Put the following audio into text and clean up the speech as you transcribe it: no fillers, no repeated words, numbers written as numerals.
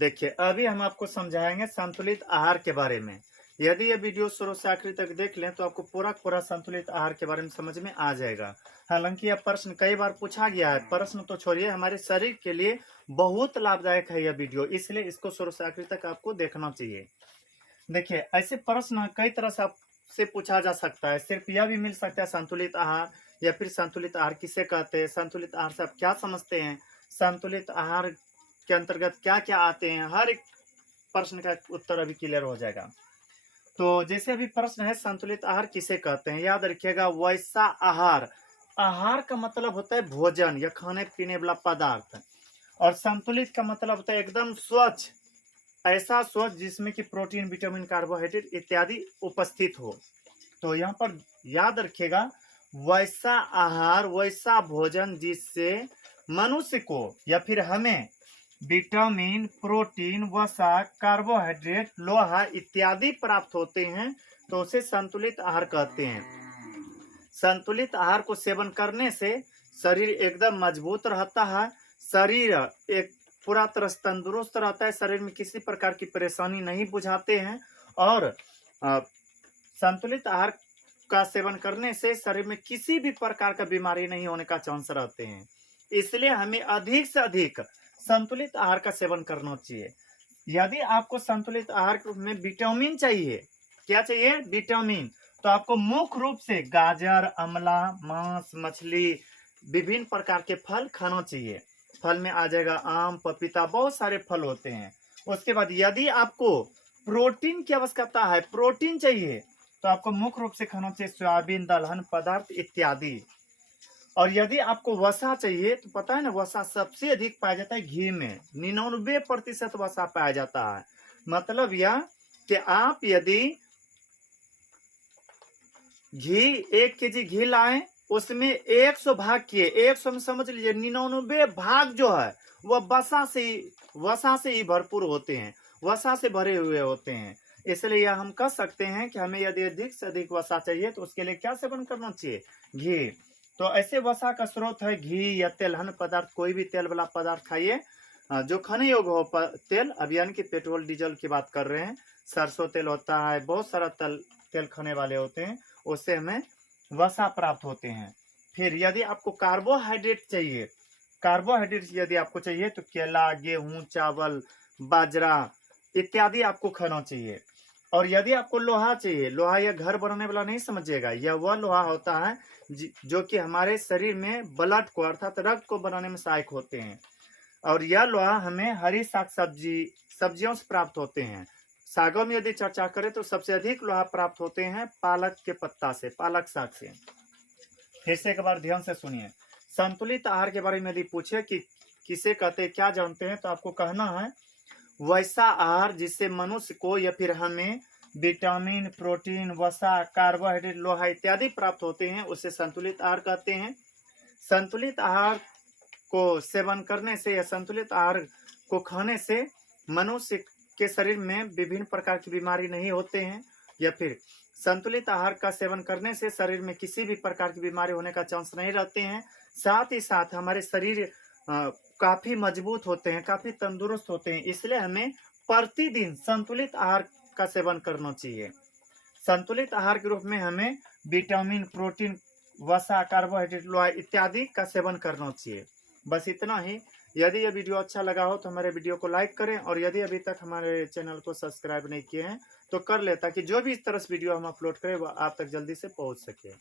देखिए, अभी हम आपको समझाएंगे संतुलित आहार के बारे में। यदि ये वीडियो शुरू से आखिर तक देख लें तो आपको पूरा पूरा संतुलित आहार के बारे में समझ में आ जाएगा। हालांकि यह प्रश्न कई बार पूछा गया है, प्रश्न तो छोड़िए, हमारे शरीर के लिए बहुत लाभदायक है यह वीडियो, इसलिए इसको शुरू से आखिर तक आपको देखना चाहिए। देखिए, ऐसे प्रश्न कई तरह से आपसे पूछा जा सकता है। सिर्फ यह भी मिल सकता है संतुलित आहार, या फिर संतुलित आहार किसे कहते हैं, संतुलित आहार से आप क्या समझते हैं, संतुलित आहार के अंतर्गत क्या क्या आते हैं। हर एक प्रश्न का उत्तर अभी क्लियर हो जाएगा। तो जैसे अभी प्रश्न है, संतुलित आहार किसे कहते हैं, याद रखिएगा वैसा आहार। आहार का मतलब होता है भोजन या खाने पीने वाला पदार्थ, और संतुलित का मतलब होता है एकदम स्वच्छ, ऐसा स्वच्छ जिसमें कि प्रोटीन, विटामिन, कार्बोहाइड्रेट इत्यादि उपस्थित हो। तो यहाँ पर याद रखिएगा, वैसा आहार, वैसा भोजन जिससे मनुष्य को या फिर हमें विटामिन, प्रोटीन, वसा, कार्बोहाइड्रेट, लोहा इत्यादि प्राप्त होते हैं, तो उसे संतुलित आहार कहते हैं। संतुलित आहार को सेवन करने से शरीर एकदम मजबूत रहता है, शरीर एक पूरा तरह से तंदुरुस्त रहता है, शरीर में किसी प्रकार की परेशानी नहीं बुझाते हैं। और संतुलित आहार का सेवन करने से शरीर में किसी भी प्रकार का बीमारी नहीं होने का चांस रहते हैं। इसलिए हमें अधिक से अधिक संतुलित आहार का सेवन करना चाहिए। यदि आपको संतुलित आहार में विटामिन चाहिए, क्या चाहिए, विटामिन, तो आपको मुख्य रूप से गाजर, आंवला, मांस, मछली, विभिन्न प्रकार के फल खाना चाहिए। फल में आ जाएगा आम, पपीता, बहुत सारे फल होते हैं। उसके बाद यदि आपको प्रोटीन की आवश्यकता है, प्रोटीन चाहिए, तो आपको मुख्य रूप से खाना चाहिए सोयाबीन, दलहन पदार्थ इत्यादि। और यदि आपको वसा चाहिए, तो पता है ना, वसा सबसे अधिक पाया जाता है घी में, 99% वसा पाया जाता है। मतलब यह कि आप यदि घी 1 kg घी लाएं, उसमें 100 भाग किए, 100 में समझ लीजिए 99 भाग जो है वह वसा से ही भरपूर होते हैं, वसा से भरे हुए होते हैं। इसलिए यह हम कह सकते हैं कि हमें यदि अधिक से अधिक वसा चाहिए तो उसके लिए क्या सेवन करना चाहिए, घी। तो ऐसे वसा का स्रोत है घी या तेलहन पदार्थ, कोई भी तेल वाला पदार्थ खाइए जो खाने योग्य हो तेल। अब यानी कि पेट्रोल डीजल की बात कर रहे हैं, सरसों तेल होता है, बहुत सारा तेल खाने वाले होते हैं, उससे हमें वसा प्राप्त होते हैं। फिर यदि आपको कार्बोहाइड्रेट चाहिए, कार्बोहाइड्रेट यदि आपको चाहिए तो केला, गेहूं, चावल, बाजरा इत्यादि आपको खाना चाहिए। और यदि आपको लोहा चाहिए, लोहा यह घर बनाने वाला नहीं समझिएगा, यह वह लोहा होता है जो कि हमारे शरीर में ब्लड को अर्थात रक्त को बनाने में सहायक होते हैं। और यह लोहा हमें हरी सब्जियों से प्राप्त होते हैं। सागों में यदि चर्चा करें तो सबसे अधिक लोहा प्राप्त होते हैं पालक के पत्ता से, पालक साग से। फिर से एक बार ध्यान से सुनिए, संतुलित आहार के बारे में यदि पूछे कि किसे कहते हैं, क्या जानते हैं, तो आपको कहना है वैसा आहार जिससे मनुष्य को या फिर हमें विटामिन, प्रोटीन, वसा, कार्बोहाइड्रेट, लोहा इत्यादि प्राप्त होते हैं, उसे संतुलित आहार कहते हैं। संतुलित आहार को सेवन करने से या संतुलित आहार को खाने से मनुष्य के शरीर में विभिन्न प्रकार की बीमारी नहीं होते हैं, या फिर संतुलित आहार का सेवन करने से शरीर में किसी भी प्रकार की बीमारी होने का चांस नहीं रहते हैं। साथ ही साथ हमारे शरीर काफी मजबूत होते हैं, काफी तंदुरुस्त होते हैं। इसलिए हमें प्रतिदिन संतुलित आहार का सेवन करना चाहिए। संतुलित आहार के रूप में हमें विटामिन, प्रोटीन, वसा, कार्बोहाइड्रेट, लोहा इत्यादि का सेवन करना चाहिए। बस इतना ही। यदि यह वीडियो अच्छा लगा हो तो हमारे वीडियो को लाइक करें, और यदि अभी तक हमारे चैनल को सब्सक्राइब नहीं किए हैं तो कर ले, ताकि जो भी इस तरह से वीडियो हम अपलोड करें वह आप तक जल्दी से पहुंच सके।